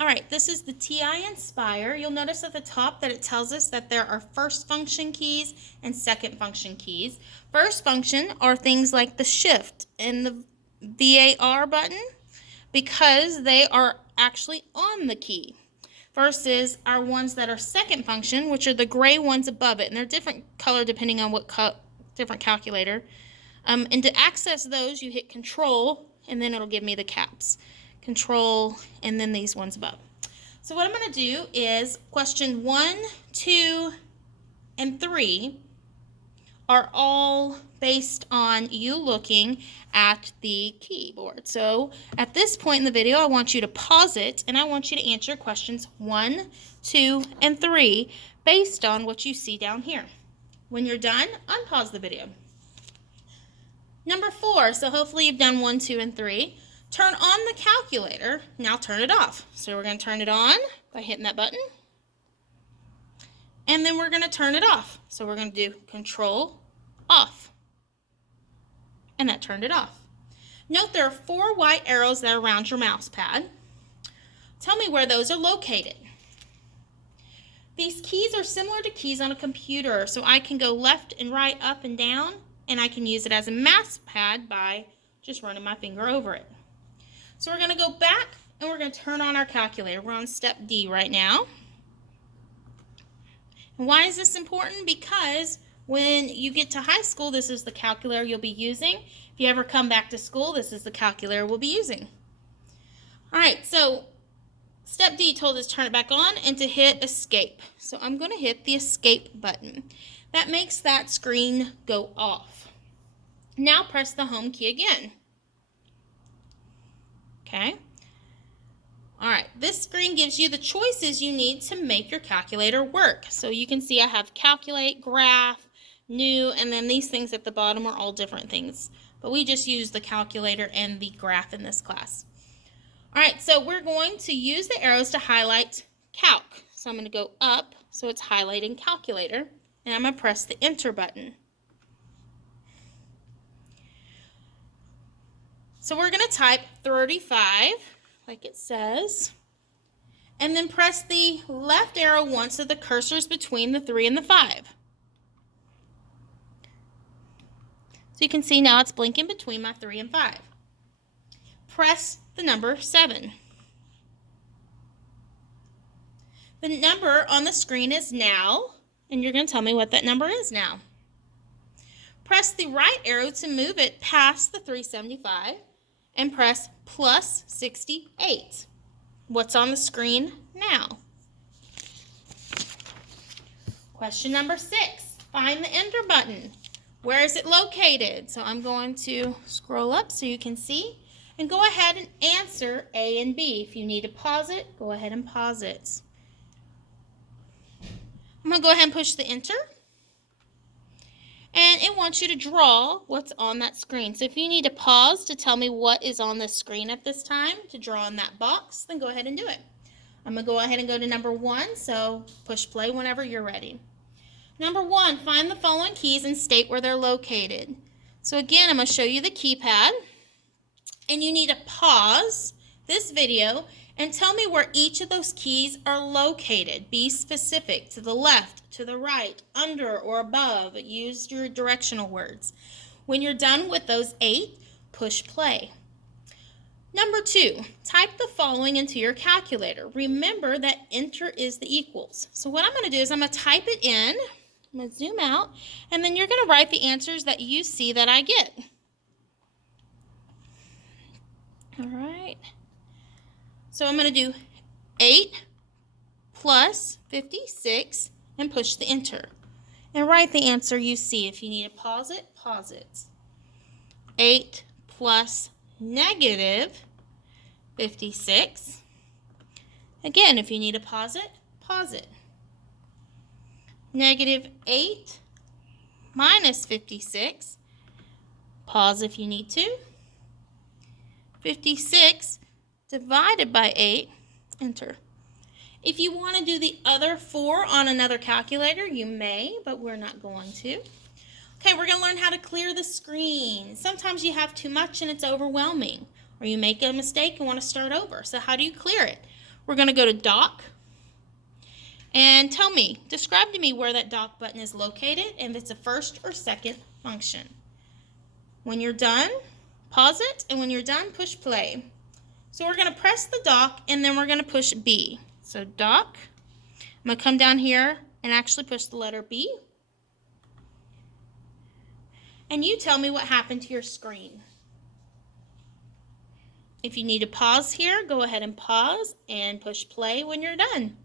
All right, this is the TI nspire. You'll notice at the top that it tells us that there are first function keys and second function keys. First function are things like the shift and the VAR button because they are actually on the key, versus our ones that are second function, which are the gray ones above it, and they're different color depending on what different calculator. And to access those, you hit Control, and then it'll give me the caps. Control, and then these ones above. So what I'm going to do is question 1, 2, and 3 are all based on you looking at the keyboard. So at this point in the video, I want you to pause it, and I want you to answer questions 1, 2, and 3 based on what you see down here. When you're done, unpause the video. Number 4, so hopefully you've done 1, 2, and 3. Turn on the calculator. Now turn it off. So we're going to turn it on by hitting that button. And then we're going to turn it off. So we're going to do Control Off. And that turned it off. Note there are 4 white arrows that are around your mouse pad. Tell me where those are located. These keys are similar to keys on a computer, so I can go left and right, up and down, and I can use it as a mouse pad by just running my finger over it. So we're going to go back and we're going to turn on our calculator. We're on step D right now. And why is this important? Because when you get to high school, this is the calculator you'll be using. If you ever come back to school, this is the calculator we'll be using. All right, so step D told us to turn it back on and to hit escape. So I'm going to hit the escape button. That makes that screen go off. Now press the home key again. Okay. All right, this screen gives you the choices you need to make your calculator work. So you can see I have calculate, graph, new, and then these things at the bottom are all different things. But we just use the calculator and the graph in this class. All right, so we're going to use the arrows to highlight calc. So I'm going to go up, so it's highlighting calculator, and I'm going to press the enter button. So we're going to type 35, like it says, and then press the left arrow once so the cursor is between the 3 and the 5. So you can see now it's blinking between my 3 and 5. Press the number 7. The number on the screen is now, and you're going to tell me what that number is now. Press the right arrow to move it past the 375 and press plus 68. What's on the screen now? Question number 6. Find the enter button. Where is it located? So I'm going to scroll up so you can see. And go ahead and answer A and B. If you need to pause it, go ahead and pause it. I'm going to go ahead and push the enter. And it wants you to draw what's on that screen. So if you need to pause to tell me what is on the screen at this time to draw in that box, then go ahead and do it. I'm going to go ahead and go to number 1, so push play whenever you're ready. Number 1, find the following keys and state where they're located. So again, I'm going to show you the keypad. And you need to pause this video and tell me where each of those keys are located. Be specific, to the left, to the right, under, or above. Use your directional words. When you're done with those 8, push play. Number 2, type the following into your calculator. Remember that enter is the equals. So what I'm going to do is I'm going to type it in. I'm going to zoom out, and then you're going to write the answers that you see that I get. All right, so I'm going to do 8 plus 56 and push the enter. And write the answer you see. If you need to pause it, pause it. 8 plus negative 56. Again, if you need to pause it, pause it. Negative 8 minus 56. Pause if you need to. 56 divided by 8, enter. If you want to do the other 4 on another calculator, you may, but we're not going to. Okay, we're going to learn how to clear the screen. Sometimes you have too much and it's overwhelming, or you make a mistake and want to start over. So how do you clear it? we're going to go to dock. And tell me, describe to me where that dock button is located and if it's a first or second function. When you're done, pause it, and when you're done, push play. So we're going to press the dock, and then we're going to push B. So dock. I'm going to come down here and actually push the letter B. And you tell me what happened to your screen. If you need to pause here, go ahead and pause and push play when you're done.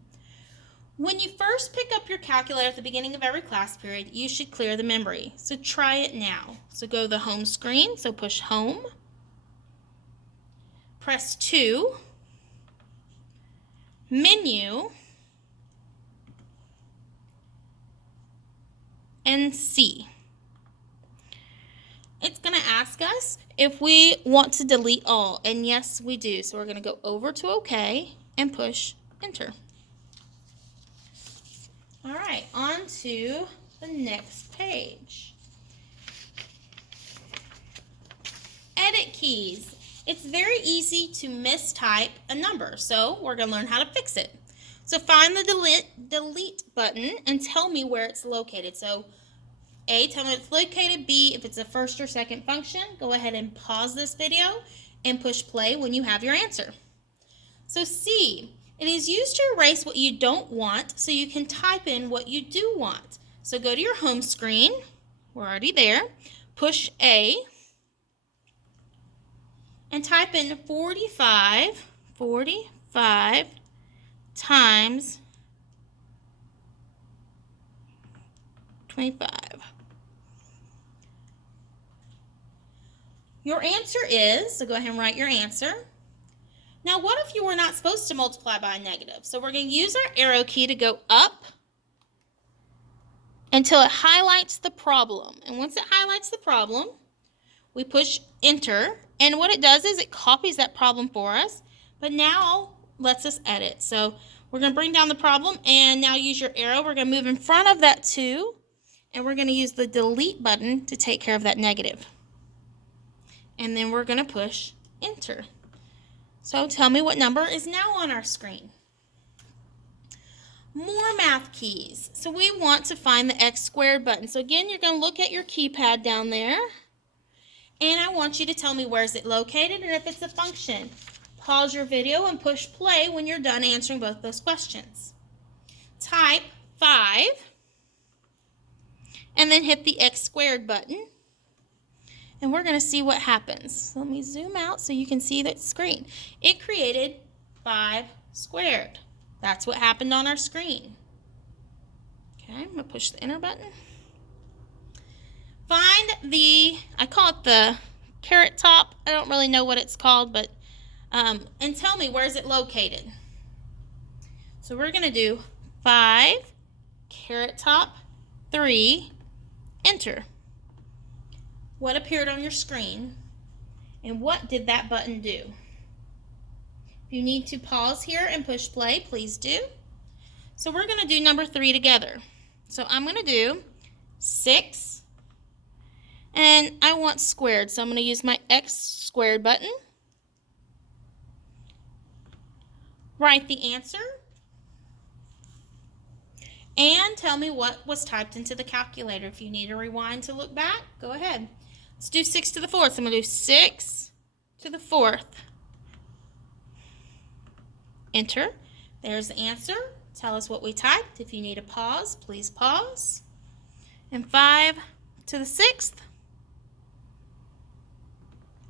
When you first pick up your calculator at the beginning of every class period, you should clear the memory. So try it now. So go to the home screen, so push home. Press 2, menu, and C. It's going to ask us if we want to delete all, and yes, we do. So we're going to go over to OK and push enter. All right, on to the next page. Edit keys. It's very easy to mistype a number, so we're going to learn how to fix it. So find the delete button and tell me where it's located. So A, tell me it's located. B, if it's a first or second function. Go ahead and pause this video and push play when you have your answer. So C, it is used to erase what you don't want so you can type in what you do want. So go to your home screen. We're already there. Push A and type in 45 times 25. Your answer is, so go ahead and write your answer. Now, what if you were not supposed to multiply by a negative? So we're going to use our arrow key to go up until it highlights the problem. And once it highlights the problem, we push enter. And what it does is it copies that problem for us, but now lets us edit. So we're going to bring down the problem and now use your arrow. We're going to move in front of that 2, and we're going to use the delete button to take care of that negative. And then we're going to push enter. So tell me what number is now on our screen. More math keys. So we want to find the x squared button. So again, you're going to look at your keypad down there. And I want you to tell me where is it located and if it's a function. Pause your video and push play when you're done answering both those questions. Type 5 and then hit the x squared button. And we're going to see what happens. Let me zoom out so you can see that screen. It created 5 squared. That's what happened on our screen. Okay, I'm going to push the enter button. Find the, I call it the carrot top. I don't really know what it's called, but, and tell me where is it located. So we're going to do 5, carrot top, 3, enter. What appeared on your screen, and what did that button do? If you need to pause here and push play, please do. So we're going to do number 3 together. So I'm going to do 6, and I want squared, so I'm going to use my x squared button. Write the answer, and tell me what was typed into the calculator. If you need to rewind to look back, go ahead. Let's do 6 to the 4th. So I'm going to do 6 to the 4th. Enter. There's the answer. Tell us what we typed. If you need a pause, please pause. And 5 to the 6th.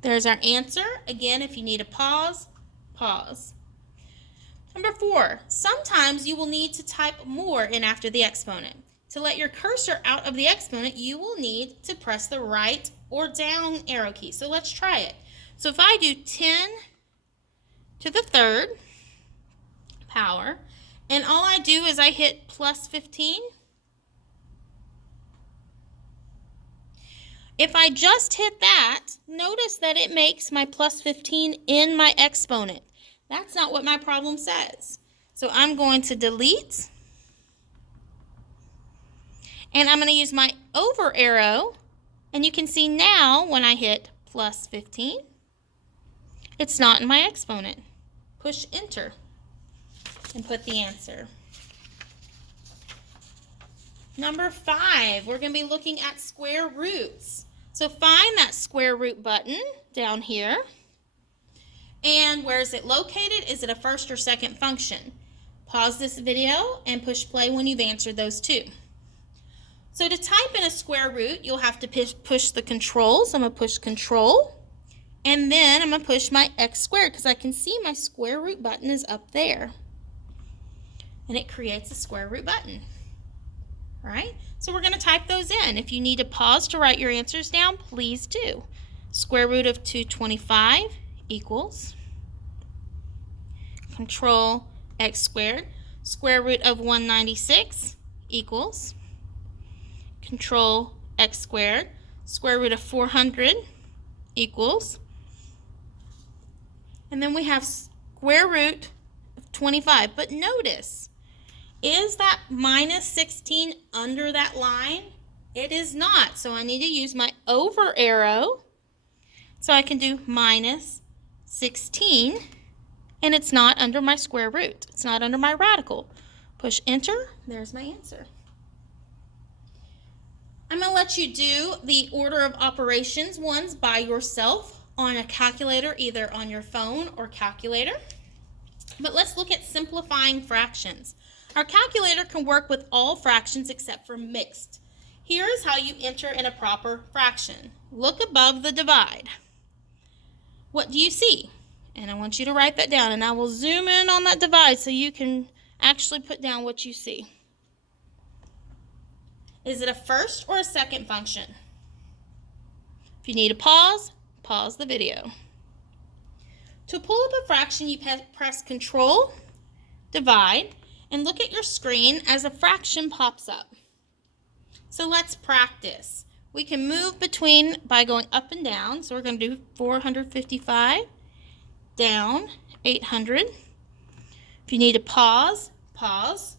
There's our answer. Again, if you need a pause, pause. Number 4, sometimes you will need to type more in after the exponent. To let your cursor out of the exponent, you will need to press the right or down arrow key. So let's try it. So if I do 10 to the 3rd power, and all I do is I hit plus 15. If I just hit that, notice that it makes my plus 15 in my exponent. That's not what my problem says. So I'm going to delete. And I'm going to use my over arrow. And you can see now when I hit plus 15, it's not in my exponent. Push enter. and put the answer. Number 5, we're going to be looking at square roots. So find that square root button down here. And where is it located? Is it a first or second function? Pause this video and push play when you've answered those two. So to type in a square root, you'll have to push the control. So I'm going to push control. And then I'm going to push my x squared because I can see my square root button is up there. And it creates a square root button. All right, so we're going to type those in. If you need to pause to write your answers down, please do. Square root of 225 equals control x squared. Square root of 196 equals control x squared. Square root of 400 equals, and then we have square root of 25. But notice, is that minus 16 under that line? It is not. So I need to use my over arrow. So I can do minus 16. And it's not under my square root. It's not under my radical. Push enter. There's my answer. I'm going to let you do the order of operations ones by yourself on a calculator, either on your phone or calculator. But let's look at simplifying fractions. Our calculator can work with all fractions except for mixed. Here is how you enter in a proper fraction. Look above the divide. What do you see? And I want you to write that down, and I will zoom in on that divide so you can actually put down what you see. Is it a first or a second function? If you need a pause, pause the video. To pull up a fraction, you press Control, Divide, and look at your screen as a fraction pops up. So let's practice. We can move between by going up and down. So we're going to do 455, down 800. If you need to pause, pause.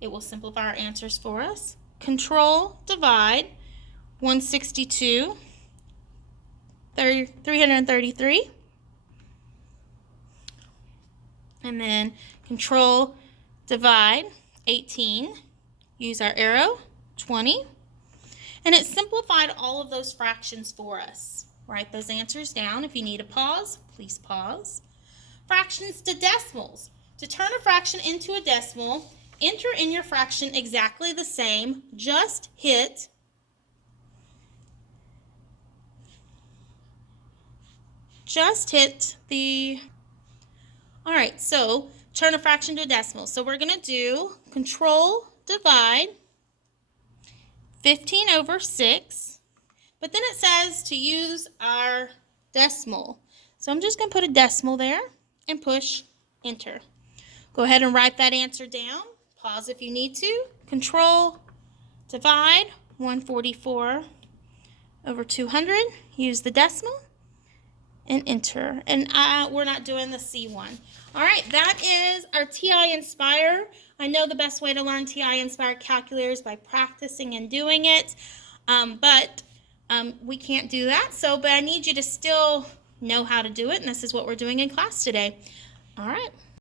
It will simplify our answers for us. Control, divide, 162, 333. And then control, divide, 18. Use our arrow, 20. And it simplified all of those fractions for us. Write those answers down. If you need a pause, please pause. Fractions to decimals. To turn a fraction into a decimal, enter in your fraction exactly the same. Just hit the... All right, so turn a fraction to a decimal. So we're going to do Control, Divide, 15 over 6. But then it says to use our decimal. So I'm just going to put a decimal there and push Enter. Go ahead and write that answer down. Pause if you need to. Control, Divide, 144 over 200. Use the decimal and Enter. And we're not doing the C one. All right, that is our TI Nspire. I know the best way to learn TI Nspire calculator is by practicing and doing it, but we can't do that. But I need you to still know how to do it, and this is what we're doing in class today. All right.